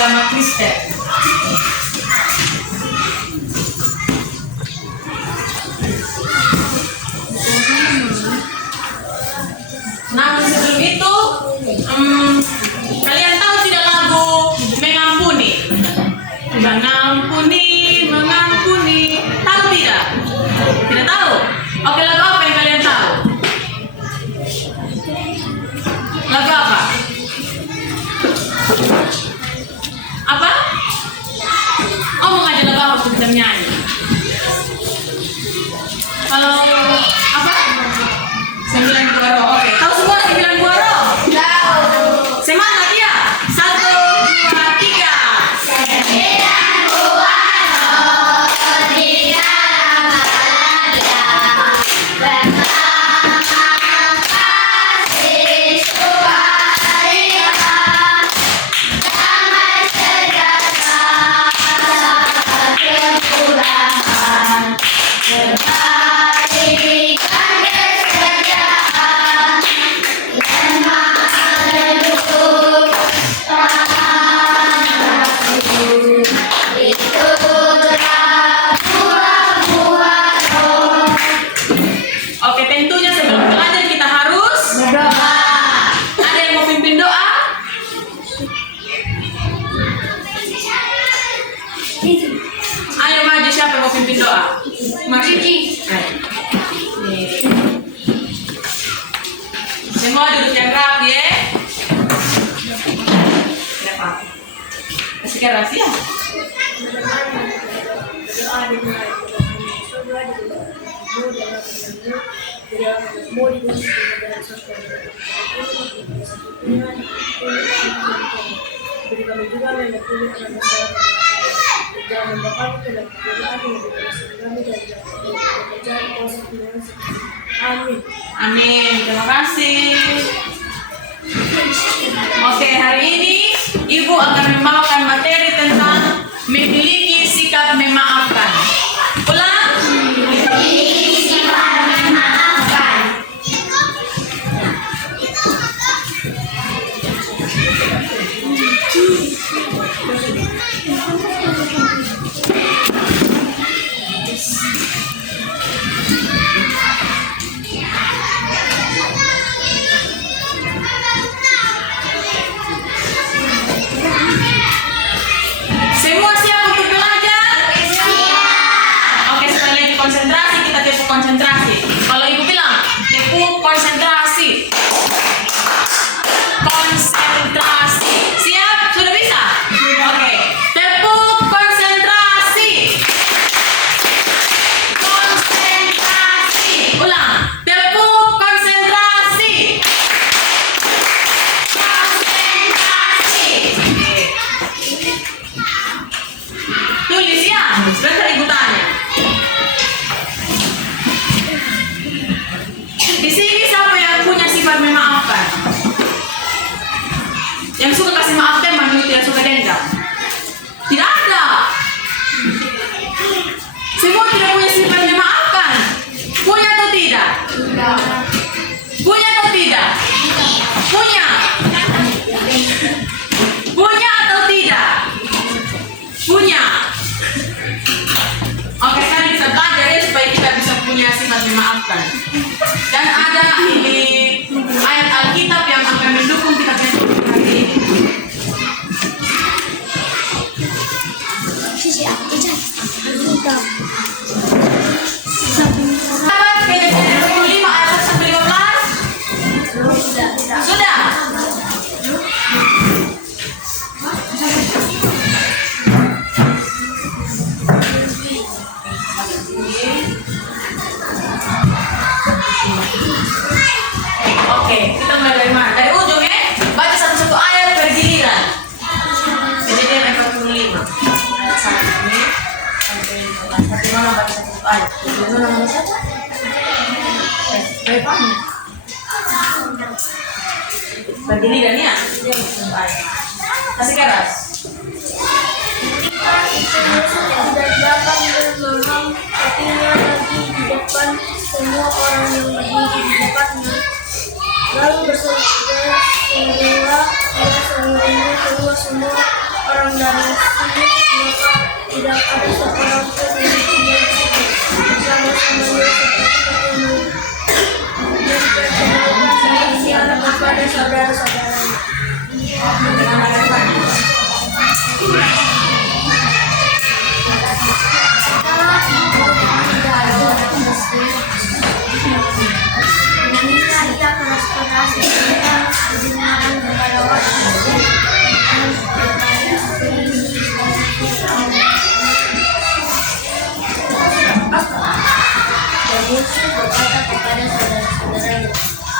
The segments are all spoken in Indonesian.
agama Kristen. Namun sebelum itu, kalian tahu tidak lagu Mengampuni? Mengampuni, mengampuni. Tahu tidak? Tidak tahu? Oke, lagu apa yang kalian tahu? Lagu apa? Apa? Oh, mau ngajak lagu apa untuk kita nyanyi? Kalau apa? 9 buah roh. Oke, tahu semua 9 buah roh? Tahu. Semangat ya. 1, 2, 3. 9 buah roh di dalam Maria, bersama kasih sukaria, damai sejahtera, kemurahan, kebaikan, kesetiaan, lemah lembut, itulah buah-buah roh. Oke, tentunya sebelum belajar kita harus Berdoa. ada yang mau pimpin doa? Ayo maju, siapa yang mau pimpin doa? Maju. Semua duduk yang rapi ya. Siapa? Kasih keras ya. Amin. Amin. Terima kasih. Oke, hari ini Ibu akan membawakan materi tentang memiliki sikap memaafkan. Ulang. Sifat memaafkan. Semua siap untuk belajar? Oke, sekali lagi konsentrasi, kita tepuk konsentrasi. Kalau Ibu bilang, tepuk konsentrasi. Konsentrasi. Siap? Sudah bisa? Oke. Tepuk konsentrasi. Konsentrasi. Ulang. Tepuk konsentrasi. Konsentrasi. Oke. Tulis ya. Sebentar Ibu tanya. Di sini siapa yang punya sifat memaafkan? Yang suka kasih maaf teman, yang suka dendam? Tidak ada. Semua tidak punya sifat memaafkan. Punya atau tidak? Punya atau tidak? Punya. Punya atau tidak? Punya. Oke, sekarang kita belajar ya supaya kita bisa punya sifat memaafkan. Dan ada ini ayat Alkitab yang akan mendukung kita punya topik hari ini. Sahabat, Kejadian 25 ayat 1 sampai 15. Sudah. Oke, kita mulai dari mana? Dari ujung ya. Baca satu-satu ayat bergiliran. Kejadian 45. Ayat 1 ini sampai 14. Tapi mana baca satu-satu ayat? Kejadian mana siapa? Berapa? Bergiliran ya. Satu ayat. Kasih keras. Tidak dapat memaham hatinya lagi di depan semua orang yang berdiri di depannya. Lalu berseru, ia seluruhnya keluar semua orang dari sini, maka tidak ada seorang pun yang tinggal di situ bersama-sama Yusuf dan perkenalkan siapa kepada saudara-saudaranya. Menangis ia keras-keras kedengaran kepada orang. Dan Yusuf berkata kepada saudara-saudaranya,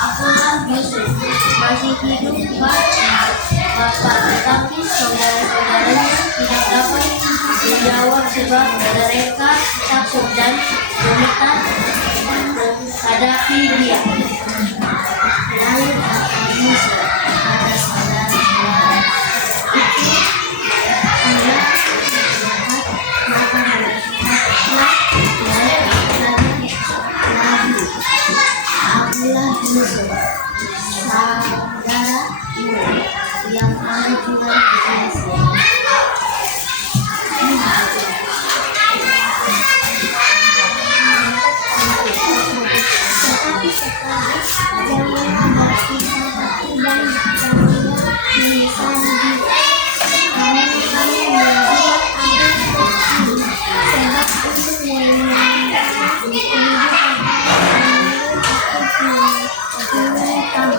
"Akulah Yusuf, masih hidup Bapak, tetapi saudara-saudaranya tidak dapat menjawab sebab mereka takut dan gemetar menghadapi dia." Lalu kata Yusuf kepada saudara-saudaranya itu, "Anda maka hendaklah Akulah Yusuf, saudara yang ada tinggal di Mesir. Tetapi sekarang janganlah bersifat hati dan janganlah menyesali diri. Kamu membuat aku terkini, sebab itu menyenangkan kehidupan kamu.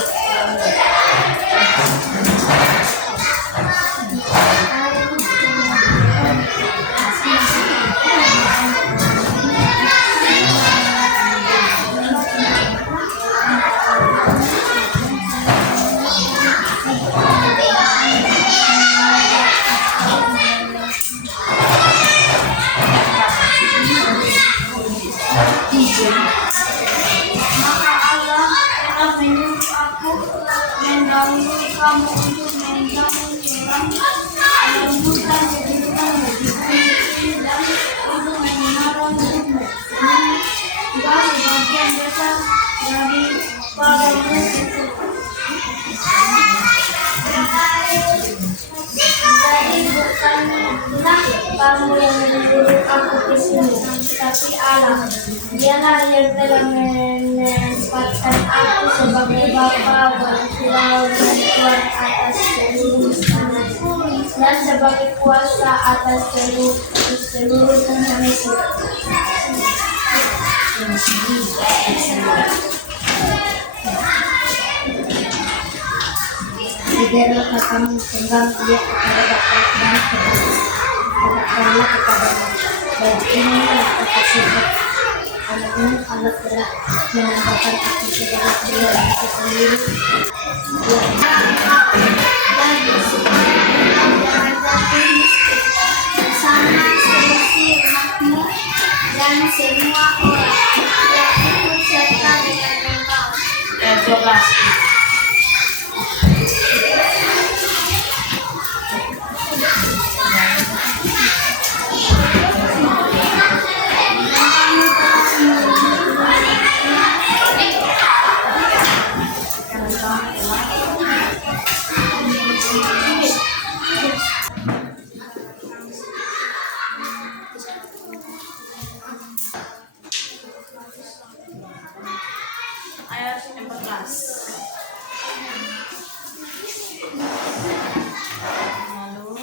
Maka Allah telah menyuruh aku mendahului kamu untuk menjauh orang menyembuhkan kehidupan di bumi dan untuk menyinarkan hidupmu. Juga sebagian besar daripadamu itu. Jadi bukanlah kamu yang menyuruh aku ke sini, tapi Allah. Dialah yang telah menempatkan aku sebagai bapa berpulau dan tuan atas seluruh istana dan sebagai kuasa atas seluruh tanah Mesir. Tidaklah kamu tenggang dia kepada bapak dan kepada kepadanya. Dan inilah kata sifat karena Allah telah menambahkan aku sebagai pribadi sendiri. Dan bersama seluruh umatmu dan semua orang yang ikut serta dengan engkau. Ayat 12. Ayat 14. Lalu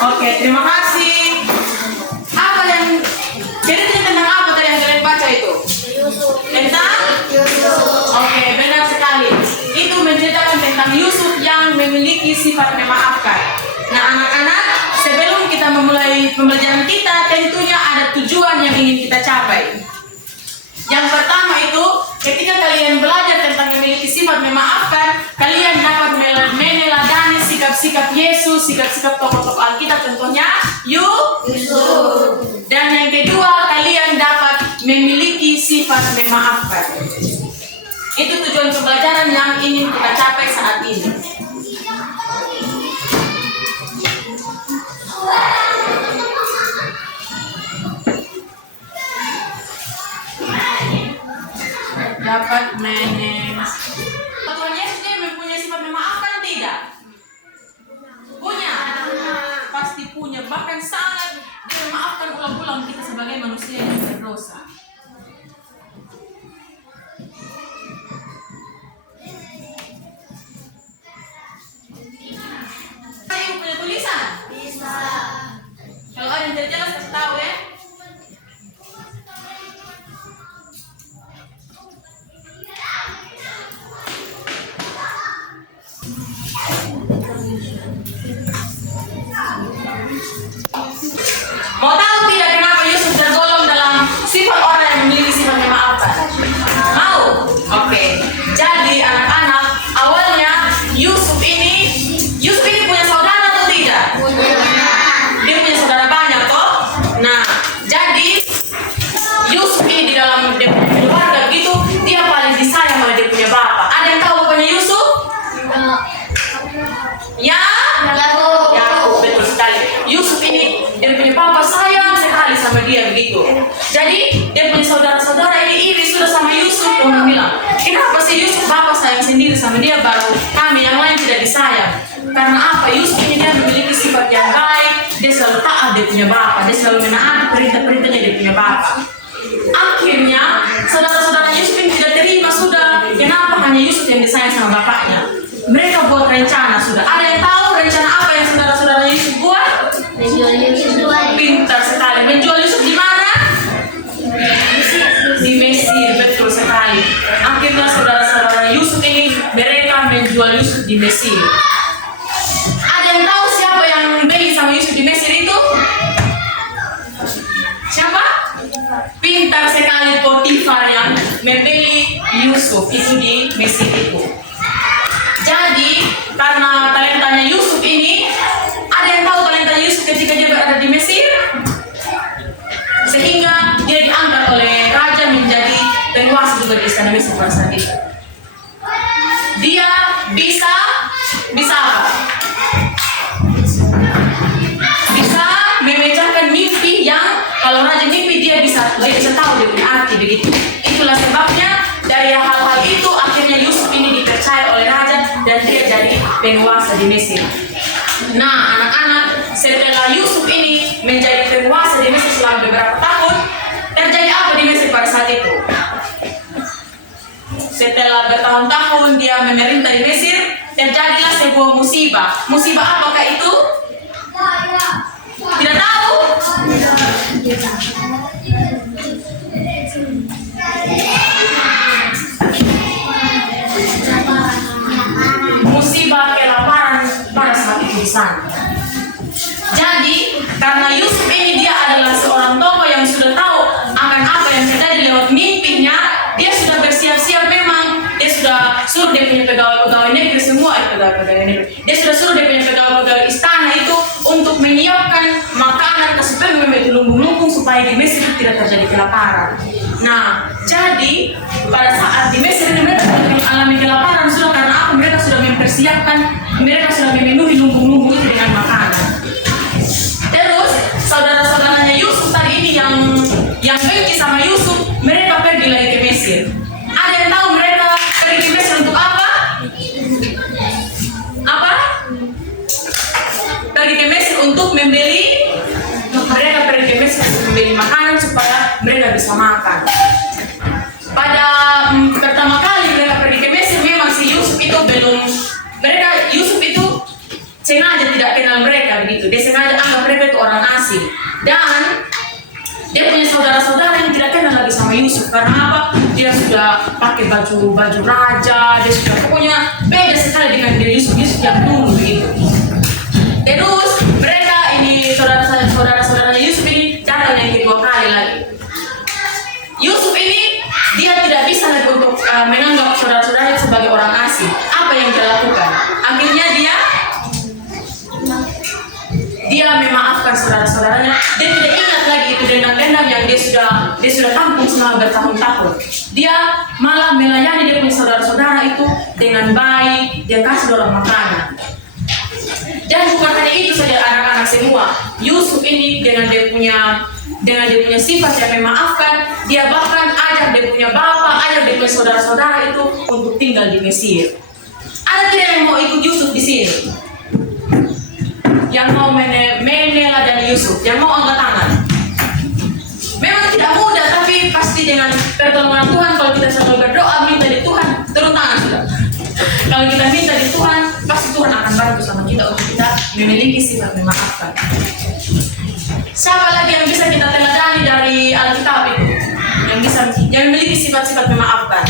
Oke, terima kasih. Apa yang cerita tentang apa tadi yang kalian baca itu? Tentang Yusuf. Oke, benar sekali. Itu menceritakan tentang Yusuf yang memiliki sifat memaafkan. Nah, anak-anak, sebelum kita memulai pembelajaran kita, tentunya ada tujuan yang ingin kita capai. Yang pertama itu, ketika kalian belajar tentang memiliki sifat memaafkan, kalian dapat meneladani sikap-sikap Yesus, sikap-sikap tokoh-tokoh Alkitab, contohnya Yusuf. Dan yang kedua, kalian dapat memiliki sifat memaafkan. tujuan pembelajaran yang ingin kita capai saat ini. Dapat manage. Tuhan Yesus dia mempunyai sifat memaafkan tidak? Punya. Pasti punya. Bahkan sangat dia memaafkan ulang-ulang kita sebagai manusia yang berdosa. Saya punya tulisan? Bisa. Kalau ada yang tidak jelas kasih tahu ya. Mau tahu tidak kenapa Yusuf tergolong dalam sifat orang yang memiliki sifat memaafkan? Mau? Oke. Jadi anak-anak, awalnya Yusuf ini punya saudara atau tidak? Dia punya saudara banyak toh? Nah, jadi Yusuf ini di dalam dia punya keluarga begitu, dia paling disayang oleh dia punya bapak. Ada yang tahu bapaknya Yusuf? Ya? Yakub, betul sekali. Yusuf ini dia punya papa sayang sekali sama dia begitu. Jadi dia punya saudara-saudara ini iri sudah sama Yusuf. Orang bilang, kenapa sih Yusuf bapak sayang sendiri sama dia, baru kami yang lain tidak disayang? Karena apa? Yusuf ini dia memiliki sifat yang baik. Dia selalu taat dia punya bapak. Dia selalu menaati perintah-perintahnya dia punya bapak. Akhirnya saudara-saudara Yusuf ini tidak terima sudah. Kenapa hanya Yusuf yang disayang sama bapaknya? Mereka buat rencana sudah. Ada yang tahu rencana apa yang saudara-saudara Yusuf buat? Menjual Yusuf. Pintar sekali. Menjual Yusuf di mana? Di Mesir, betul sekali. Akhirnya saudara-saudara Yusuf ini mereka menjual Yusuf di Mesir. Ada yang tahu siapa yang beli sama Yusuf di Mesir itu? Siapa? Pintar sekali Potifar yang membeli Yusuf itu di Mesir itu. Jadi karena talentanya Yusuf ini, ada yang tahu talentanya Yusuf ketika dia berada di Mesir? Sehingga dia diangkat oleh raja menjadi penguasa juga di istana Mesir pada saat itu. Dia bisa apa? Bisa memecahkan mimpi yang kalau raja mimpi dia bisa tahu dia punya arti begitu. Itulah sebabnya dari hal-hal itu akhirnya Yusuf ini dipercaya oleh raja dan dia jadi penguasa di Mesir. Nah, anak-anak, setelah Yusuf ini menjadi penguasa di Mesir selama beberapa tahun, terjadi apa di Mesir pada saat itu? Setelah bertahun-tahun dia memerintah di Mesir, terjadilah sebuah musibah. Musibah apakah itu? Tidak tahu? Musibah kelaparan pada saat itu di sana. Jadi karena Yusuf ini dia adalah seorang tokoh yang sudah tahu akan apa yang terjadi lewat mimpinya, dia sudah bersiap-siap memang. Dia sudah suruh dia punya pegawai-pegawai negeri semua, pegawai-pegawai negeri. Dia sudah suruh dia punya pegawai-pegawai istana itu untuk menyiapkan makanan supaya itu lumbung-lumbung supaya di Mesir tidak terjadi kelaparan. Nah, jadi pada saat di Mesir ini mereka mengalami kelaparan sudah karena apa? Mereka sudah mempersiapkan, mereka sudah memenuhi lumbung-lumbung itu dengan makanan. Terus saudara-saudaranya Yusuf tadi ini yang benci sama Yusuf, mereka pergi lagi ke Mesir. Ada yang tahu mereka pergi ke Mesir untuk apa? Apa? Pergi ke Mesir untuk membeli. Mereka pergi ke Mesir untuk membeli makanan supaya mereka bisa makan. Pada pertama kali mereka pergi ke Mesir, memang si Yusuf itu Yusuf itu sengaja tidak kenal mereka begitu. Dia sengaja anggap mereka itu orang asing. Dan dia punya saudara-saudara yang tidak kenal lagi sama Yusuf. Karena apa? Dia sudah pakai baju raja. Dia sudah pokoknya beda sekali dengan dia Yusuf yang dulu begitu. Terus mereka ini saudara-saudaranya Yusuf ini datang yang kedua kali lagi. Yusuf ini dia tidak bisa lagi untuk menganggap saudara-saudaranya sebagai orang asing. Apa yang dia lakukan? Akhirnya dia memaafkan saudara-saudaranya, dia tidak ingat lagi itu dendam-dendam yang dia sudah tampung selama bertahun-tahun. Dia malah melayani dia punya saudara-saudara itu dengan baik, dia kasih orang makanan. Dan bukan hanya itu saja anak-anak semua, Yusuf ini dengan dia punya sifat yang memaafkan, dia bahkan ajak dia punya bapak, ajak dia punya saudara-saudara itu untuk tinggal di Mesir. Ada tidak yang mau ikut Yusuf di sini? Yang mau meneladani Yusuf, yang mau angkat tangan. Memang tidak mudah, tapi pasti dengan pertolongan Tuhan. Kalau kita selalu berdoa minta di Tuhan, turun tangan sudah. Kalau kita minta di Tuhan, pasti Tuhan akan bantu sama kita untuk kita memiliki sifat memaafkan. Siapa lagi yang bisa kita teladani dari Alkitab itu? Yang memiliki sifat-sifat memaafkan?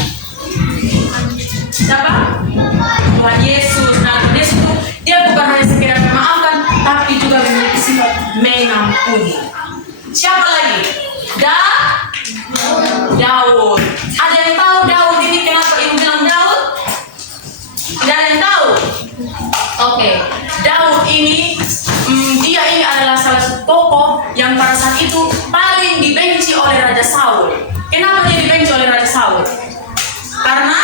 Siapa? Tuhan Yesus. Nah, Tuhan Yesus itu dia bukan hanya sekedar memaafkan, tapi juga memiliki sifat mengampuni. Siapa lagi? Daud. Ada yang tahu Daud ini kenapa ibu bilang Daud? Tidak ada yang tahu? Oke. Daud ini dia ini adalah salah satu tokoh yang pada saat itu paling dibenci oleh Raja Saul. Kenapa dia dibenci oleh Raja Saul? Karena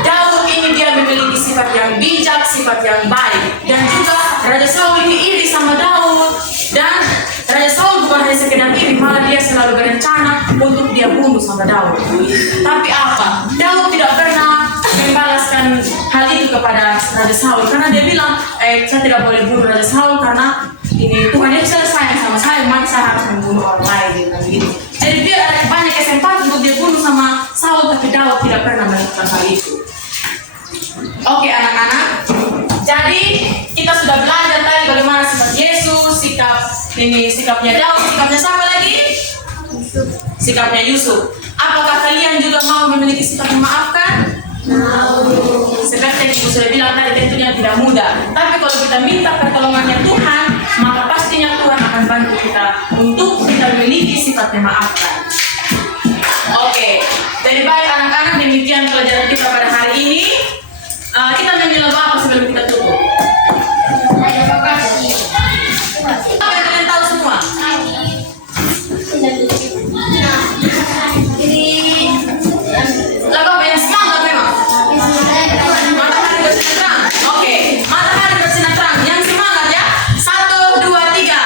Daud ini dia memiliki sifat yang bijak, sifat yang baik. Dan juga Raja Saul ini iri sama Daud. Dan Raja Saul bukan hanya sekedar iri, malah dia selalu berencana untuk dia bunuh sama Daud. Tapi apa? Daud tidak pernah membalaskan hal itu kepada Raja Saul. Karena dia bilang, saya tidak boleh bunuh Raja Saul karena ini Tuhan Yesus sayang sama saya, maka saya harus membunuh orang lain. Gitu. Jadi dia ada banyak kesempatan untuk dia bunuh sama Saul, tapi Daud tidak pernah melakukan hal itu. Oke anak-anak, jadi kita sudah belajar tadi bagaimana sifat Yesus, sikapnya Daud, sikapnya siapa lagi? Sikapnya Yusuf. Apakah kalian juga mau memiliki sifat memaafkan? Mau. Seperti yang ibu sudah bilang tadi, tentunya tidak mudah. Tapi kalau kita minta pertolongannya Tuhan, maka pastinya Tuhan akan bantu kita untuk kita memiliki sifat memaafkan. Oke, jadi baik anak-anak, demikian pelajaran kita pada hari ini. Kita nyanyi lagu apa sebelum kita tutup? Apa yang kalian tahu semua? Lagu apa yang semangat memang? Matahari bersinar terang. Oke, matahari bersinar terang. Yang semangat ya. 1, 2, 3.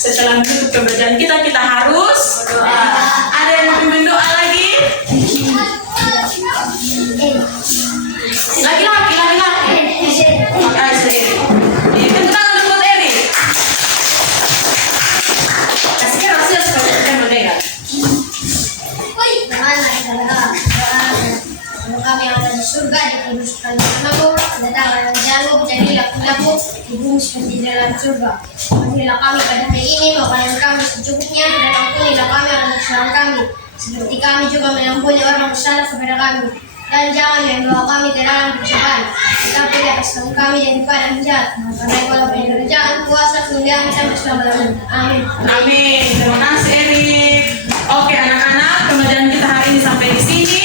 Setelah menutup pembacaan kita harus berdoa. Ada yang mau pimpin doa lagi? Laki-laki. Oke, sendiri. Itu tangan dulu Eri. Kasih rahasia supaya kita mendengar. Kami yang ada di surga, dikuduskan namamu, kedatangan Rajamu, jadilah kehendakmu di bumi seperti di dalam surga. Berilah kami pada hari ini makanan kami secukupnya, dan ampunilah kami akan kesalahan kami, seperti kami juga mengampuni orang bersalah kepada kami. Dan jangan membawa kami ke dalam pencobaan, tetapi lepaskan kami daripada yang jahat. Karena kalau kerajaan, kuasa, kemuliaan sampai selama-lamanya. Amin. Amin. Terima kasih Erik. Oke anak-anak, pembelajaran kita hari ini sampai di sini.